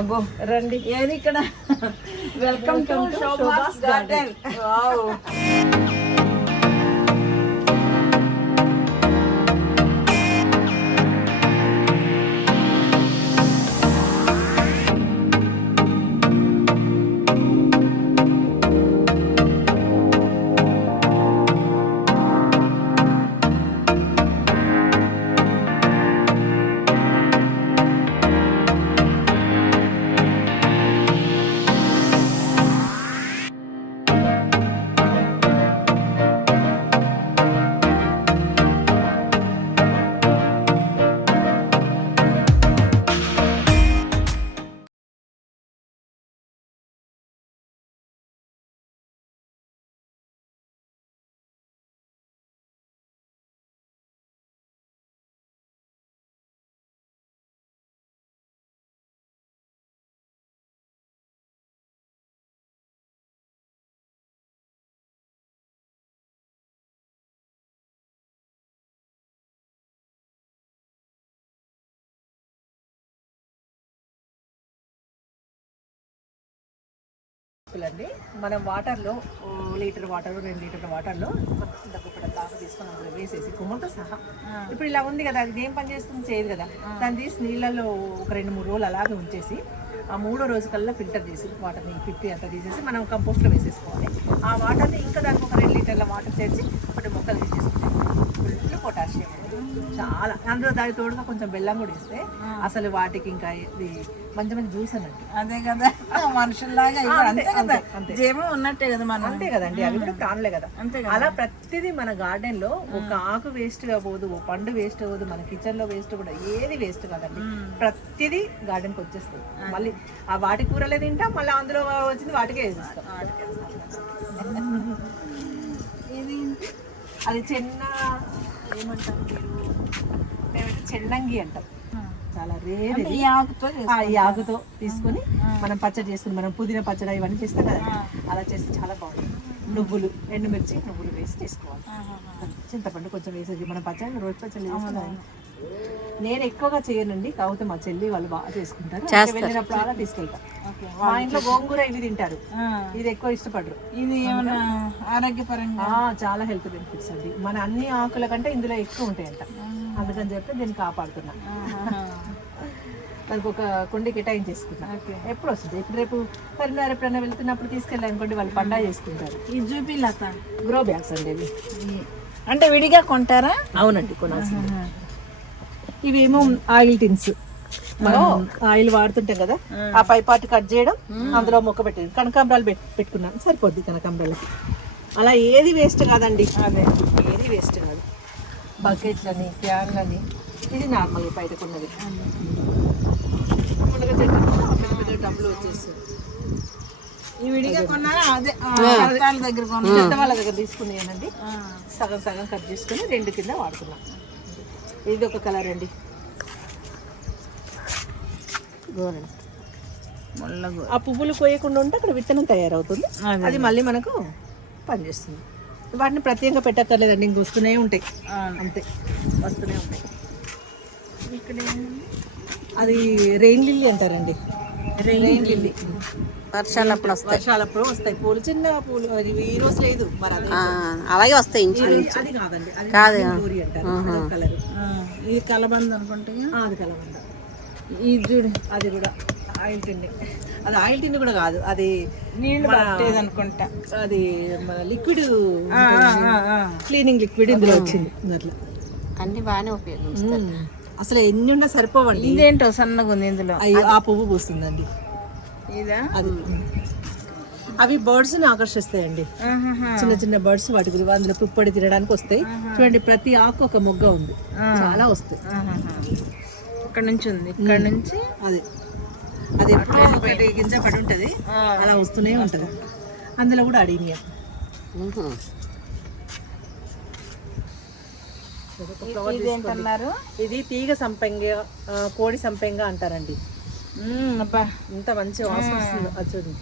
అబ్బో రండి. ఏది ఇక్కడ వెల్కమ్ టు శోభాస్ గార్డెన్. వావ్. అండి మనం వాటర్లో లీటర్ వాటర్ 2 లీటర్ల వాటర్లో దగ్గర దాకా తీసుకొని అందులో వేసేసి కొమ్మతో సహా ఇప్పుడు ఇలా ఉంది కదా, అది ఏం పని చేస్తుంది, చేయదు కదా. దాన్ని తీసి నీళ్ళలో ఒక 2-3 రోజులు అలాగే ఉంచేసి ఆ 3వ రోజు కల్లా ఫిల్టర్ చేసి వాటర్ని 50 అంతా తీసేసి మనం కంపోస్ట్లో వేసేసుకోవాలి. ఆ వాటర్ని ఇంకా దానికి ఒక 2 లీటర్ల వాటర్ చేర్చి ఒకటి మొక్కలు తీసేసుకుంటాం. ఫుల్ పొటాషియం చాలా. అందులో దాని తోడుగా కొంచెం బెల్లం కూడా ఇస్తే అసలు వాటికి ఇంకా ఇది మంచి మంచి జ్యూస్ అన్నట్టు. అదే కదా, మనుషుల్లాగా అంతే కదా, జీవం ఉన్నట్టే కదా మనం. అంతే కదండి, అవి కూడా ప్రాణులే కదా. అలా ప్రతిదీ మన గార్డెన్ లో ఒక ఆకు వేస్ట్ గా పోదు, ఒక పండు వేస్ట్ అవ్వదు, మన కిచెన్ లో వేస్ట్ కూడా ఏది వేస్ట్ కాదండి. ప్రతిదీ గార్డెన్ కి వచ్చేస్తుంది. మళ్ళీ ఆ వాటి కూరలే తింటాం, మళ్ళీ అందులో వచ్చింది వాటికే వేసేస్తాం. ఇది అది ఏమంటాం మీరు, మేమైతే చెన్నంగి అంటాం. చాలా రేర్. ఈ ఆకుతో తీసుకొని మనం పచ్చడి చేసుకుని, మనం పుదీనా పచ్చడి ఇవన్నీ చేస్తాం కదా, అలా చేస్తే చాలా బాగుంటుంది. నువ్వులు, ఎండుమిర్చి, నువ్వులు వేసి చేసుకోవాలి. చింతపండు కొంచెం వేసేది. మనం పచ్చడి రోజు పచ్చడి చేసుకున్నాం. నేను ఎక్కువగా చేయనండి, కాకపోతే మా చెల్లి వాళ్ళు బాగా చేసుకుంటారు. వెళ్ళినప్పుడు అలా తీసుకెళ్తాం. మా ఇంట్లో గోంగూర ఇవి తింటారు, ఇది ఎక్కువ ఇష్టపడరు. ఇది ఏమైనా ఆరోగ్యపరంగా చాలా హెల్త్ బెనిఫిట్స్ అండి. మన అన్ని ఆకుల కంటే ఇందులో ఎక్కువ ఉంటాయంట. అందుకని చెప్పి దీన్ని కాపాడుతున్నా. దానికి ఒక కుండి కేటాయించేసుకున్నా. ఎప్పుడు వస్తుంది, ఇప్పుడు రేపు కరీంనగర్ ఎప్పుడైనా వెళ్తున్నప్పుడు తీసుకెళ్ళి అనుకోండి, వాళ్ళు పండగ చేసుకుంటారు. ఈ జూపిలత గ్రో బ్యాగ్స్ అండి ఇవి. అంటే విడిగా కొంటారా? అవునండి, కొనాల్సింది. ఇవేమో ఆయిల్ టిన్స్. మనం ఆయిల్ వాడుతుంటాం కదా, ఆ పై పార్ట్ కట్ చేయడం, అందులో మొక్క పెట్టేది. కనకాంబరాలు పెట్టుకున్నాను, సరిపోద్ది కనకాంబరాలకి. అలా ఏది వేస్ట్ కాదండి. అదే ఏది వేస్ట్ కాదు. బకెట్లని, క్యాన్లని, ఇది నార్మల్గా బయటకున్నది. మునగ చెట్టు పెద్ద పెద్ద డబ్బులు వచ్చేసి ఈ విడిగా కొన్నారా? అదే దగ్గర వాళ్ళ దగ్గర తీసుకున్నానండి. సగం సగం కట్ చేసుకుని 2 కింద వాడుకున్నాం. ఇది ఒక కలర్ అండి, ఆ పువ్వులు కోయకుండా ఉంటే అక్కడ విత్తనం తయారవుతుంది. అది మళ్ళీ మనకు పనిచేస్తుంది. వాటిని ప్రత్యేకంగా పెట్టక్కర్లేదండి, ఇంక వస్తూనే ఉంటాయి. అంతే, వస్తూనే ఉంటాయి. ఇక్కడ అది రెయిన్ లిల్లీ అంటారండి. రెయిన్ లిల్లీ వర్షాలప్పుడు వస్తాయి పూలు, చిన్న పూలు. అది ఈ రోజు లేదు మరి, అది అలాగే వస్తాయి. అది కాదండి, కాదు అంటారు కలర్. ఇది కలబంద అనుకుంటా. అది కలబంద. ఇది చూడు, అది కూడా ఆయిల్ టిండి. అది ఆయిల్ టిండి కూడా కాదు, అది నీళ్ళు పట్టేది అనుకుంటా. అది లిక్విడ్, క్లీనింగ్ లిక్విడ్ ఇందులో వచ్చింది. అట్లా అన్ని బాగానే ఉపయోగిస్తారు. అసలు ఎన్ని ఉన్నా సరిపోవండి. ఇదేంటో సన్నగా ఉంది ఇందులో. ఆ పువ్వు పూస్తుందండి. ఇదా? అది అవి బర్డ్స్ ని ఆకర్షిస్తాయండి. చిన్న చిన్న బర్డ్స్ వాటి గురించి అందులో పుప్పొడి తినడానికి వస్తాయి. చూడండి, ప్రతి ఆకు ఒక మొగ్గ ఉంది, చాలా వస్తాయి. ఇక్కడ నుంచి ఉంది, ఇక్కడ నుంచి అది ఎప్పుడు గింజ పడి ఉంటుంది, అలా వస్తూనే ఉంటుంది. అందులో కూడా అడీనియా. ఇది తీగ సంపెంగ, కోడి సంపెంగ అంటారండి. అబ్బా, ఇంత మంచి వాసన వస్తుంది. అది చూడండి,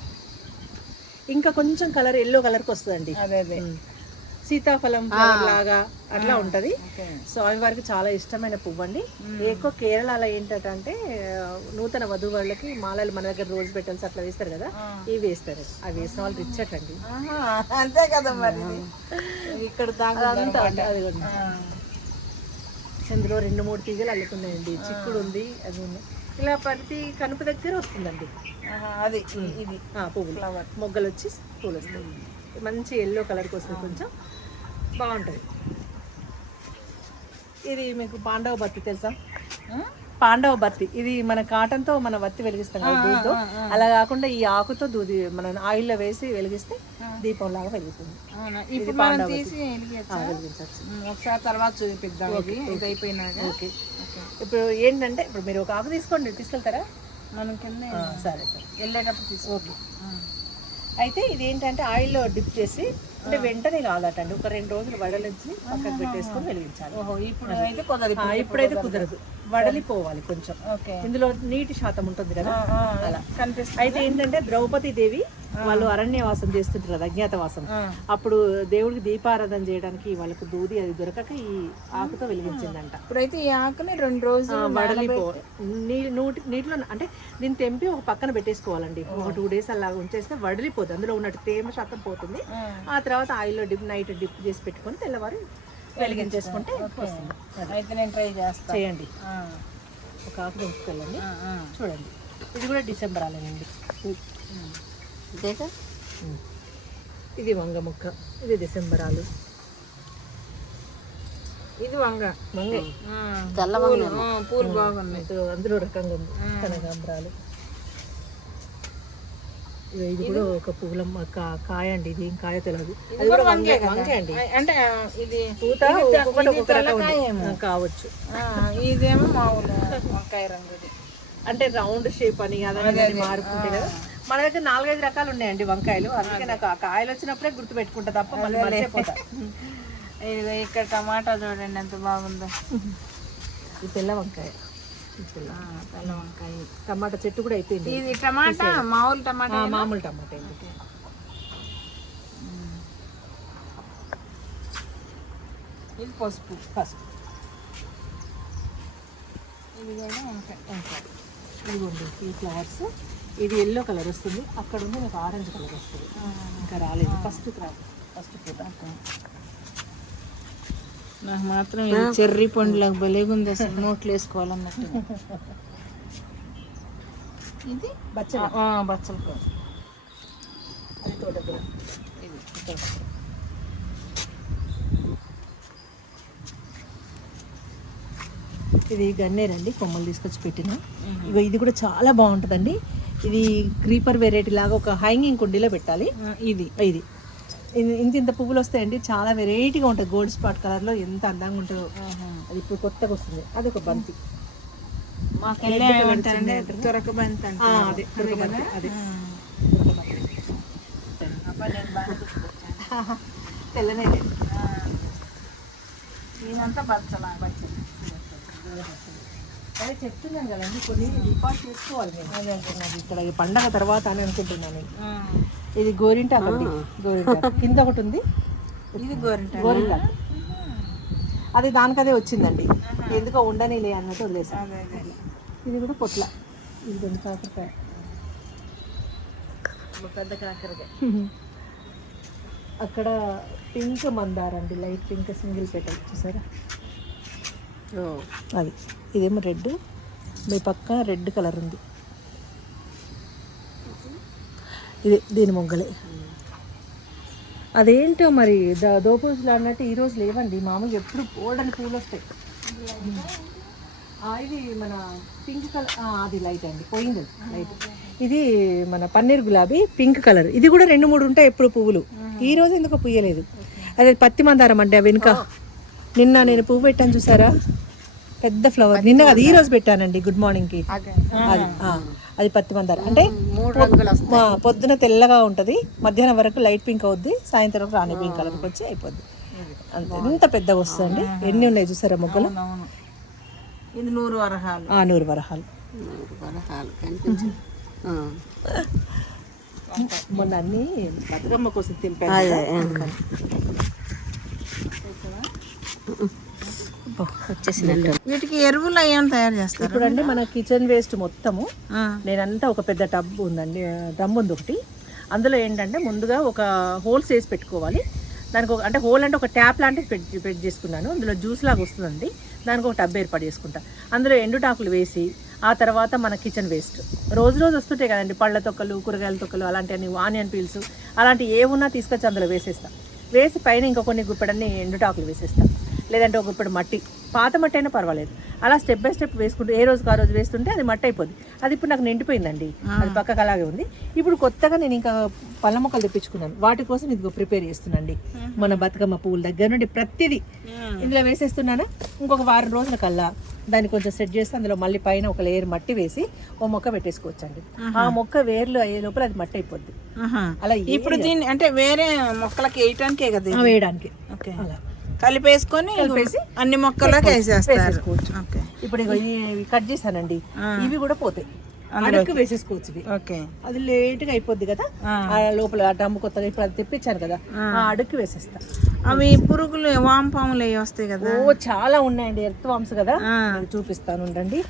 ఇంకా కొంచెం కలర్ ఎల్లో కలర్కి వస్తుందండి. అదే సీతాఫలం ఫ్లవర్ లాగా అట్లా ఉంటది. స్వామివారికి చాలా ఇష్టమైన పువ్వు అండి. ఎక్కువ కేరళలో ఏంటంటే నూతన వధువులకి మాలలు మన దగ్గర రోజు పెట్టాల్సి అట్లా వేస్తారు కదా, ఇవి వేస్తారు. అవి వేసిన వాళ్ళు రిచ్ అండి. అంతే కదా మరి. ఇక్కడ అదంతా అది కూడా ఇందులో 2-3 తీగలు అల్లుకున్నాయండి. చిక్కుడు ఉంది, అది ఉంది. ఇలా ప్రతి కనుపు దగ్గర వస్తుందండి అది ఇది పువ్వులు, ఫ్లవర్ మొగ్గలు వచ్చి పూలు వస్తాయి. మంచి ఎల్లో కలర్కి వస్తుంది, కొంచెం బాగుంటుంది. ఇది మీకు పాండవ బత్తి తెలుసా? పాండవ బత్తి ఇది మన కాటన్తో మన బత్తి వెలిగిస్తాం కదా దూదితో, అలా కాకుండా ఈ ఆకుతో దూది మన ఆయిల్లో వేసి వెలిగిస్తే దీపం లాగా వెలుగుతుంది. ఇప్పుడు మనం తీసి వెలిగించవచ్చు. ఒకసారి తర్వాత చూపిద్దాం ఇది అయిపోయినాక. ఓకే, ఇప్పుడు ఏంటంటే ఇప్పుడు మీరు ఒక ఆకు తీసుకోండి, తీసుకెళ్తారా? మనం కింద సరే సరే వెళ్ళేటప్పుడు తీసుకో. ఓకే. అయితే ఇది ఏంటంటే ఆయిల్లో డిప్ చేసి అంటే వెంటనే కావాలటండి, ఒక 2 రోజులు వడలించి పక్కకు పెట్టేసుకొని వెలిగించాలి. ఇప్పుడైతే కుదరదు, వడలిపోవాలి కొంచెం. ఇందులో నీటి శాతం ఉంటుంది కదా అలా కనిపిస్తుంది. అయితే ఏంటంటే ద్రౌపది దేవి వాళ్ళు అరణ్యవాసం చేస్తుంటారు కదా, అజ్ఞాతవాసం. అప్పుడు దేవుడికి దీపారాధన చేయడానికి వాళ్ళకు దూది అది దొరకక ఈ ఆకుతో వెలిగించిందంట. ఇప్పుడైతే ఈ ఆకుని 2 రోజులు నీటిలో అంటే దీన్ని తెంపి ఒక పక్కన పెట్టేసుకోవాలండి. ఒక 2 డేస్ అలా ఉంచేస్తే వడిలిపోతుంది, అందులో ఉన్నట్టు తేమ శాతం పోతుంది. ఆ తర్వాత ఆయిల్లో నైట్ డిప్ చేసి పెట్టుకొని తెల్లవారు వెలిగించేసుకుంటే వస్తుంది. అయితే నేను ట్రై చేస్తాను, చేయండి. ఒక ఆకు తెంపుకెళ్ళండి, చూడండి. ఇది కూడా డిసెంబర్ ఆలేనండి. ఇది వంగ మొక్క, ఇది డిసెంబర్ ఆలు, ఇది వంగ వంగే పూలు బాగున్నాయి. అందులో రకంగా ఉంది కనకాంబరాలు. ఇది కూడా ఒక పువ్వుల కాయ అండి, ఇది కాయ తెలియదు. అది కూడా వంగే అండి, అంటే ఇది పూత కావచ్చు. ఇదేమో మామూలు వంకాయ రంగుది, అంటే రౌండ్ షేప్ అని అదని మారుకుంటే కదా. మన దగ్గర 4-5 రకాలు ఉన్నాయండి వంకాయలు, అందుకే నాకు ఆ కాయలు వచ్చినప్పుడే గుర్తు పెట్టుకుంటా తప్ప మళ్ళీ మర్చిపోతా. ఇక్కడ టమాటా చూడండి ఎంత బాగుందో. ఈ తెల్ల వంకాయ, తెల్ల వంకాయ. టమాటా చెట్టు కూడా అయిపోయింది. ఇది టమాటా మామూలు టమాటా, మామూలు టమాటా ఏంటి. ఇది పసుపు, ఇది కూడా వంకాయ. ఇదిగోండి ఈ ఫ్లవర్స్, ఇది ఎల్లో కలర్ వస్తుంది, అక్కడ ఉంది నాకు ఆరెంజ్ కలర్ వస్తుంది. ఇంకా రాలేదు, ఫస్ట్ పూత. నాకు మాత్రం ఇది చెర్రీ పండులకు భలేగుంది, అసలు నోట్లు వేసుకోవాలన్నట్టు. ఇది బచ్చల కూర, అది తోటకూర. ఇది గన్నేరండి, కొమ్మలు తీసుకొచ్చి పెట్టిన. ఇగో ఇది కూడా చాలా బాగుంటుందండి. ఇది క్రీపర్ వెరైటీ లాగా ఒక హ్యాంగింగ్ కుండీలో పెట్టాలి. ఇది ఇంత పువ్వులు వస్తాయండి, చాలా వెరైటీగా ఉంటుంది. గోల్డ్ స్పాట్ కలర్లో ఎంత అందంగా ఉంటుందో. అది ఇప్పుడు కొత్తగా వస్తుంది. అది ఒక బంతి, తొరకబంతి. తెల్లనే ఇదంతా బచ్చల. అదే చెప్తున్నాను కదండి, కొన్ని రికార్డ్ చేసుకోవాలి నేను. అదే అంటున్నాను, ఇక్కడ ఈ పండగ తర్వాత అని అనుకుంటున్నాను. ఇది గోరింటాకు అండి, గోరింటాకు కింద ఒకటి ఉంది. ఇది గోరింటాకు, అది దానికదే వచ్చిందండి, ఎందుకో ఉండనిలే అన్నట్టు వదిలేసాను. ఇది కూడా పొట్ల, ఇది రెండు కాకరకాయ, పెద్ద కాకరకాయ. అక్కడ పింక్ మందారండి, లైట్ పింక్ సింగిల్ పెటల్ చూసారా, అది. ఇదేమో రెడ్, మీ పక్క రెడ్ కలర్ ఉంది. ఇది దీని మొగ్గలే. అదేంటో మరి దోపూసులు అన్నట్టు ఈరోజు లేవండి, మామూలుగా ఎప్పుడు పోడని పూలు వస్తాయి. ఇది మన పింక్ కలర్, అది లైట్ అండి, పోయింది లైట్. ఇది మన పన్నీర్ గులాబీ పింక్ కలర్, ఇది కూడా 2-3 ఉంటాయి ఎప్పుడు పువ్వులు. ఈ రోజు ఎందుకో పుయ్యలేదు. అదే పత్తి మందారం అంటే వెనుక నిన్న నేను పువ్వు పెట్టాను చూసారా, పెద్ద ఫ్లవర్. నిన్న అది ఈ రోజు పెట్టానండి గుడ్ మార్నింగ్కి. అది పత్తి మందారం అంటే పొద్దున తెల్లగా ఉంటుంది, మధ్యాహ్నం వరకు లైట్ పింక్ అవుద్ది, సాయంత్రం రాణి పింక్ కలర్కి వచ్చి అయిపోద్ది. అంతే, ఇంత పెద్దగా వస్తుంది. ఎన్ని ఉన్నాయి చూసారా మొగ్గలు. ఇది 100 వరహాలు. 100 వరహాలు. మొన్న అన్ని బతుకమ్మ కోసం తెంపాను. వచ్చేసినట్టు. వీటికి ఎరువులు అయ్యేం తయారు చేస్తారు? ఇప్పుడు అండి మన కిచెన్ వేస్ట్ మొత్తము నేనంతా ఒక పెద్ద టబ్ ఉందండి, డ్రమ్ ఉంది ఒకటి. అందులో ఏంటంటే ముందుగా ఒక హోల్స్ వేసి పెట్టుకోవాలి. దానికి ఒక అంటే హోల్ అంటే ఒక ట్యాప్ లాంటిది పెట్టి చేసుకున్నాను. అందులో జ్యూస్ లాగా వస్తుందండి. దానికి ఒక టబ్ ఏర్పాటు చేసుకుంటా. అందులో ఎండుటాకులు వేసి ఆ తర్వాత మన కిచెన్ వేస్ట్ రోజు వస్తుంటాయి కదండి, పళ్ళ తొక్కలు, కూరగాయల తొక్కలు, అలాంటివన్నీ, ఆనియన్ పీల్స్, అలాంటివి ఏమున్నా తీసుకొచ్చి అందులో వేసేస్తాం. వేసి పైన ఇంకా కొన్ని గుప్పెడన్ని ఎండుటాకులు వేసేస్తాం. లేదంటే ఒక గుప్పెడు మట్టి, పాత మట్టి అయినా పర్వాలేదు. అలా స్టెప్ బై స్టెప్ వేసుకుంటూ ఏ రోజుకి ఆ రోజు వేస్తుంటే అది మట్టి అయిపోద్ది. అది ఇప్పుడు నాకు నిండిపోయిందండి, అది పక్కకు అలాగే ఉంది. ఇప్పుడు కొత్తగా నేను ఇంకా పళ్ళ మొక్కలు తెప్పించుకున్నాను. వాటి కోసం ఇదిగో ప్రిపేర్ చేస్తున్నాండి. మన బతుకమ్మ పువ్వుల దగ్గర నుండి ప్రతిదీ ఇందులో వేసేస్తున్నాను. ఇంకొక వారం రోజుల కల్లా దాన్ని కొంచెం సెట్ చేస్తే అందులో మళ్ళీ పైన ఒక లేయర్ మట్టి వేసి ఓ మొక్క పెట్టేసుకోవచ్చండి. ఆ మొక్క వేర్లు అయ్యే లోపల అది మట్టి అయిపోద్ది. అలా ఇప్పుడు దీన్ని అంటే వేరే మొక్కలకి వేయటానికే కదా? వేయడానికి ఓకే, అలా కలిపేసి అన్ని మొక్కలకి వేసేసుకోవచ్చు. ఓకే, ఇప్పుడు ఇవి కట్ చేశానండి, ఇవి కూడా పోతాయి, అడుక్కు వేసేసుకోవచ్చు ఇవి. ఓకే, అది లేట్గా అయిపోద్ది కదా, ఆ లోపల డమ్ము కొత్తగా ఇప్పుడు అది తెప్పించాను కదా, ఆ అడుక్కు వేసేస్తా. అవి పురుగులు, వాంపాములు అవి వస్తాయి కదా? ఓ చాలా ఉన్నాయండి, ఎర్త్ వామ్స్ కదా, చూపిస్తాను ఉండండి.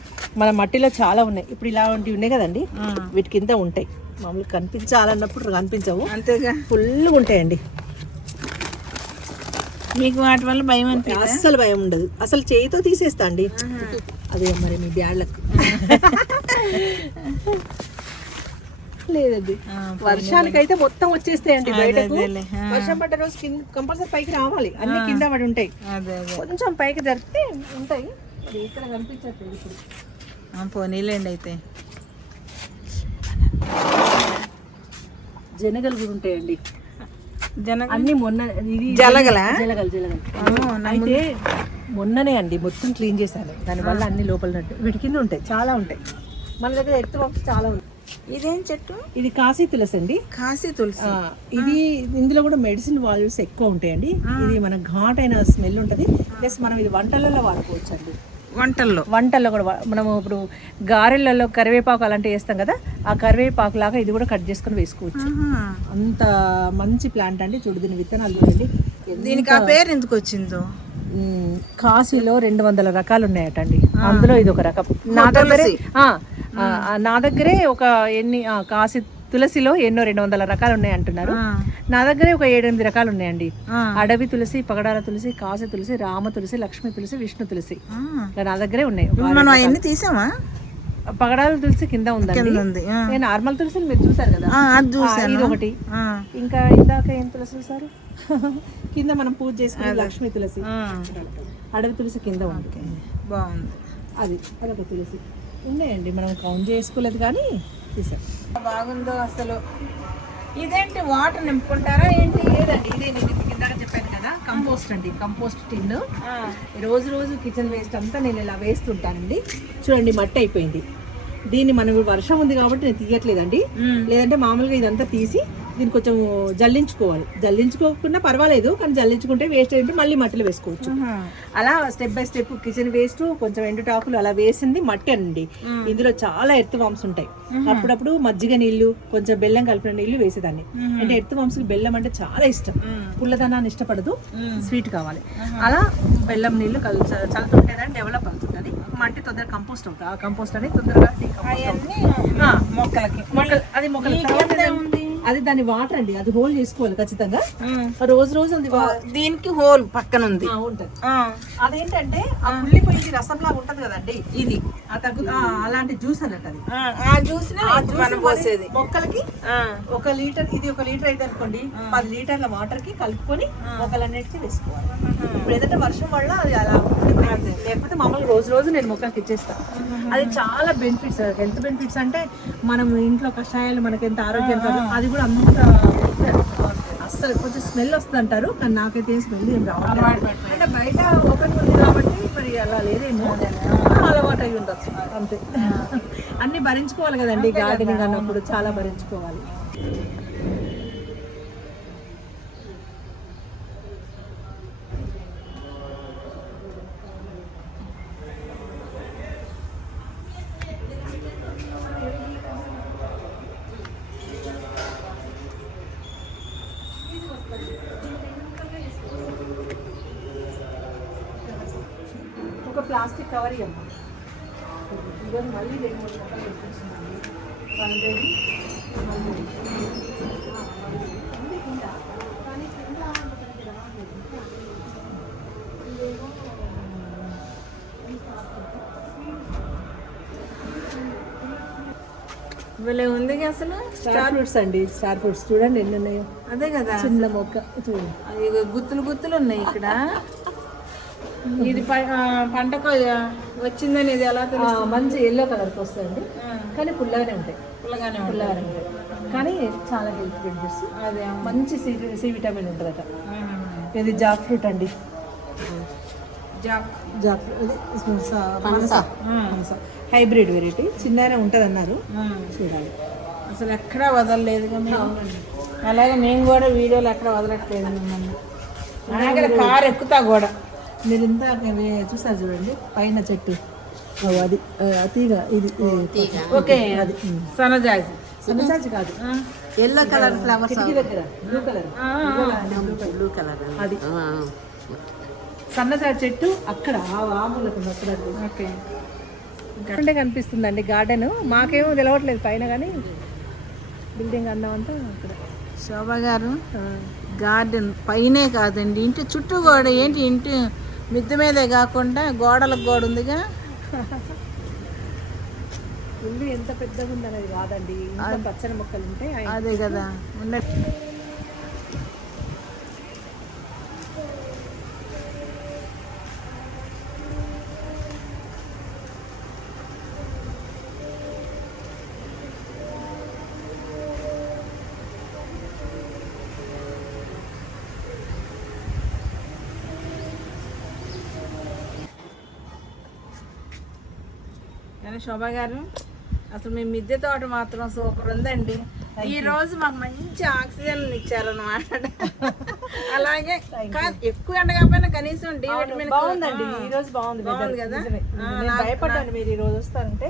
మన మట్టిలో చాలా ఉన్నాయి. ఇప్పుడు ఇలాంటివి ఉన్నాయి కదండి, వీటి కింద ఉంటాయి. మామూలుగా కనిపించాలన్నప్పుడు కనిపించవు, అంతేగా, ఫుల్గా ఉంటాయండి. మీకు వాటి వల్ల భయం అంటే? అస్సలు భయం ఉండదు, అసలు చేయితో తీసేస్తా అండి. అదే మరి మీ బ్యాడ్లకు లేదండి. వర్షానికైతే మొత్తం వచ్చేస్తాయండి బయటకు. వర్షం పడ్డ రోజు కింద కంపల్సరీ పైకి రావాలి, అన్ని కింద పడి ఉంటాయి. కొంచెం పైకి జరిగితే ఉంటాయి. ఇక్కడ కనిపించట్లేదు ఇప్పుడు. పోనీలేండి. అయితే జనగలు కూడా ఉంటాయండి, అన్ని మొన్న ఇది జలగల అయితే మొన్ననే అండి మొత్తం క్లీన్ చేశాను. దానివల్ల అన్ని లోపల వీటి కింద ఉంటాయి, చాలా ఉంటాయి. మన దగ్గర ఎర్త్ వామ్స్ చాలా ఉంటాయి. ఇదేం చెట్టు? ఇది కాశీ తులసి అండి. కాశీ తులసి. ఇది ఇందులో కూడా మెడిసిన్ వాల్యూస్ ఎక్కువ ఉంటాయండి. ఇది మన ఘాట్ అయిన స్మెల్ ఉంటుంది. ప్లస్ మనం ఇది వంటలలో వాడుకోవచ్చు అండి. వంటల్లో కూడా మనము ఇప్పుడు గారెలలో కరివేపాకు అలాంటివి వేస్తాం కదా, ఆ కరివేపాకు లాగా ఇది కూడా కట్ చేసుకుని వేసుకోవచ్చు. అంత మంచి ప్లాంట్ అండి. చూడు దీని విత్తనాలు చూడండి. దీనికి ఆ పేరు ఎందుకు వచ్చిందో? కాశీలో 200 రకాలు ఉన్నాయట అండి, అందులో ఇది ఒక రకం. నా దగ్గరే ఒక కాశీ తులసిలో ఎన్నో 200 రకాలు ఉన్నాయి అంటున్నారు. నా దగ్గరే ఒక 7-8 రకాలు ఉన్నాయండి. అడవి తులసి, పగడాల తులసి, కాశీ తులసి, రామ తులసి, లక్ష్మీ తులసి, విష్ణు తులసి నా దగ్గరే ఉన్నాయి. తీసామా? పగడాల తులసి కింద ఉందండి. నార్మల్ తులసి మీరు చూసారు కదా, ఇది ఒకటి. ఇంకా ఇందాక ఏం తులసి చూసారు కింద మనం పూజ చేసుకునే లక్ష్మీ తులసి, అడవి తులసి కింద ఉంది. బాగుంది. అదొక తులసి ఉన్నాయండి, మనం కౌంట్ చేసుకోలేదు కానీ తీసాం. బాగుందో అసలు. ఇదేంటి, వాటర్ నింపుకుంటారా ఏంటి? లేదండి, ఇదే నేను కింద చెప్పాను కదా, కంపోస్ట్ అండి. కంపోస్ట్ టిన్ రోజు కిచెన్ వేస్ట్ అంతా నేను ఇలా వేస్తుంటానండి. చూడండి మట్టి అయిపోయింది. దీన్ని మనం వర్షం ఉంది కాబట్టి నేను తీయట్లేదండి. లేదంటే మామూలుగా ఇదంతా తీసి దీన్ని కొంచెం జల్లించుకోవాలి. జల్లించుకోకుండా పర్వాలేదు, కానీ జల్లించుకుంటే వేస్ట్ ఏంటి మళ్ళీ మట్టిలో వేసుకోవచ్చు. అలా step by step kitchen waste, కొంచెం ఎండుటాకులు అలా వేసింది మట్టి అండి. ఇందులో చాలా ఎర్త్ వామ్స్ ఉంటాయి. అప్పుడప్పుడు మజ్జిగ నీళ్లు, కొంచెం బెల్లం కలిపిన నీళ్లు వేసేదాన్ని. అంటే ఎర్త్ వామ్స్ కి బెల్లం అంటే చాలా ఇష్టం. పుల్లదనాన్ని ఇష్టపడదు, స్వీట్ కావాలి. అలా బెల్లం నీళ్లు చల్లుతుంటేదాన్ని డెవలప్ అవుతుంటుంది. మట్టి తొందరగా కంపోస్ట్ అవుతుంది. ఆ కంపోస్ట్ అనేది తొందరగా మొక్కలకి అది మొక్కలకి అది దాని వాటర్ అండి. అది హోల్ చేసుకోవాలి ఖచ్చితంగా. రోజు ఉంది. దీనికి హోల్ పక్కన ఉంది ఉంటది. అదేంటంటే ఆ పుల్లిపోయింది రసం లాగా ఉంటది కదండి, ఇది అలాంటి జ్యూస్ అన్నట్టు. అది ఆ జ్యూస్ పోసేది మొక్కలకి 1 లీటర్. ఇది 1 లీటర్ అయితే అనుకోండి, 10 లీటర్ల వాటర్ కి కలుపుకొని మొక్కలన్నిటికీ వేసుకోవాలి. ఇప్పుడు ఏదంటే వర్షం వల్ల అది అలా ఉండిపోయింది. లేకపోతే మామూలుగా రోజు నేను మొక్కలకి ఇచ్చేస్తాను. అది చాలా బెనిఫిట్స్, హెల్త్ బెనిఫిట్స్. అంటే మనం ఇంట్లో కషాయాలు మనకి ఎంత ఆరోగ్యం కాదు, అది కూడా అంత అస్సలు కొంచెం స్మెల్ వస్తుంది అంటారు, కానీ నాకైతే ఏం స్మెల్ ఏం రావాలి. అంటే బయట ఓపెన్ ఉంది కాబట్టి మరి అలా లేదేమో, అలవాటు అయి ఉండొచ్చు అంతే. అన్ని భరించుకోవాలి కదండి, గార్డెనింగ్ అన్నప్పుడు చాలా భరించుకోవాలి. ఒక ప్లాస్టిక్ కవర్ ఇవ్వమ్మా. ఇవన్నీ మళ్ళీ 2-3 మొక్కలు పెట్టించిందండి. మల్బెరీ ఉంది కింద, కానీ కింద మనకి రాలేదు. ఇదేమో వీళ్ళే ఉంది అసలు స్టార్ ఫ్రూట్స్ అండి. స్టార్ ఫ్రూట్స్ చూడండి ఎన్ని ఉన్నాయో. అదే కదా చిన్న మొక్క చూడండి. అది గుత్తులు గుత్తులు ఉన్నాయి ఇక్కడ. ఇది పంటకు వచ్చిందని ఇది ఎలా తెలుసు? మంచి ఎల్లో కలర్కి వస్తాయండి, కానీ పుల్లగానే ఉంటాయి. పుల్లగానే పుల్లగానే ఉంటాయి, కానీ చాలా హెల్త్ బెనిఫిట్స్. అదే మంచి సి విటమిన్ ఉంటుందట. ఇది జాక్ ఫ్రూట్ అండి. జాక్ హైబ్రిడ్ వెరైటీ, చిన్ననే ఉంటుంది అన్నారు. చూడాలి. అసలు ఎక్కడా వదలలేదు. అలాగే మేము కూడా వీడియోలు ఎక్కడ వదలట్లేదు మిమ్మల్ని. అలాగే కారు ఎక్కుతా కూడా. మీరు ఇంత చూసారు చూడండి పైన చెట్టు, అది తీగ. ఇది ఓకే, అది సన్నజాజి. సన్నజాజి కాదు, ఎల్లో కలర్ ఫ్లవర్స్ కిటికీ దగ్గర బ్లూ కలర్. బ్లూ కలర్ అది సన్నజాజి చెట్టు అక్కడ ఆములకు నచ్చదండి. ఓకే, అంటే కనిపిస్తుందండి గార్డెన్. మాకేమో తెలవట్లేదు పైన, కానీ బిల్డింగ్ అన్నామంతా అక్కడ. శోభా గారు, గార్డెన్ పైనే కాదండి, ఇంటి చుట్టూ కూడా ఏంటి, ఇంటి మిద్దె మీదే కాకుండా గోడలకు గోడ ఉందిగా. ఇల్లు ఎంత పెద్దగా ఉందనేది కాదండి, ఇంత పచ్చని మొక్కలు ఉంటాయి. అదే కదా ఉండే. కానీ శోభా గారు, అసలు మీ మిద్దె తోట మాత్రం సూపర్ ఉందండి. ఈ రోజు మాకు మంచి ఆక్సిజన్ ఇచ్చారన్నమాట. అలాగే ఎక్కువ ఎండ కాకపోయినా కనీసం డి విటమిన్ బాగుందండి. ఈ రోజు బాగుంది కదా. భయపడ్డాను మీరు ఈ రోజు వస్తారంటే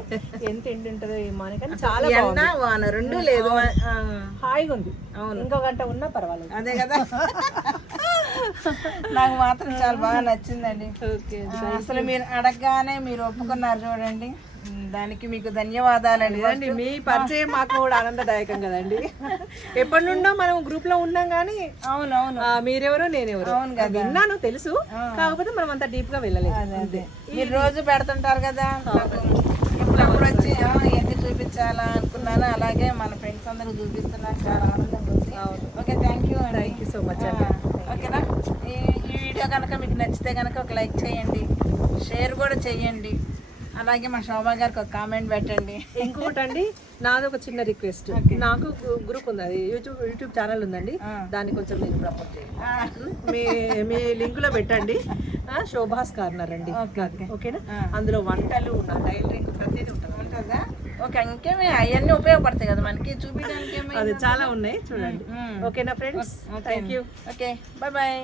ఎంత ఎండి ఉంటుందో ఏమో అని, కానీ చాలా ఎండ వాన రెండు లేదు, హాయిగా ఉంది. అవును, ఇంకో గంట ఉన్నా పర్వాలేదు. అదే కదా. నాకు మాత్రం చాలా బాగా నచ్చిందండి. అసలు మీరు అడగగానే మీరు ఒప్పుకున్నారు చూడండి, దానికి మీకు ధన్యవాదాలండి. మీ పరిచయం మాకు కూడా ఆనందదాయకం కదండి. ఎప్పటి నుండో మనం గ్రూప్ లో ఉన్నాం, కానీ అవునవును, మీరెవరో నేనెవరో అవును కదా, విన్నాను తెలుసు, కాకపోతే మనం అంత డీప్ గా వెళ్ళలేదు. అదే మీరు రోజు పెడుతుంటారు కదా, ఎప్పుడప్పుడు వచ్చి ఎన్ని చూపించాలా అనుకున్నాను. అలాగే మన ఫ్రెండ్స్ అందరూ చూపిస్తున్నారు, చాలా ఆనందంగా ఉంది. Okay, thank you so much అండి. ఓకేనా, ఈ వీడియో కనుక మీకు నచ్చితే కనుక ఒక లైక్ చేయండి, షేర్ కూడా చేయండి. అలాగే మా శోభా గారికి ఒక కామెంట్ పెట్టండి. ఇంకొకటి అండి, నాది ఒక చిన్న రిక్వెస్ట్. నాకు గ్రూప్ ఉంది, అది యూట్యూబ్ ఛానల్ ఉందండి, దాన్ని కొంచెం మీరు ప్రమోట్ చేయండి. మీ లింక్ లో పెట్టండి. శోభాస్ కార్నర్ అండి, ఓకేనా? అందులో వంటలు, నా టైలరింగ్ ప్రతిదీ ఉంటుందా? ఓకే, ఇంకేమే అవన్నీ ఉపయోగపడతాయి కదా మనకి చూపించడానికి. అది చాలా ఉన్నాయి, చూడండి. ఓకేనా friends? Thank you. Okay, bye bye.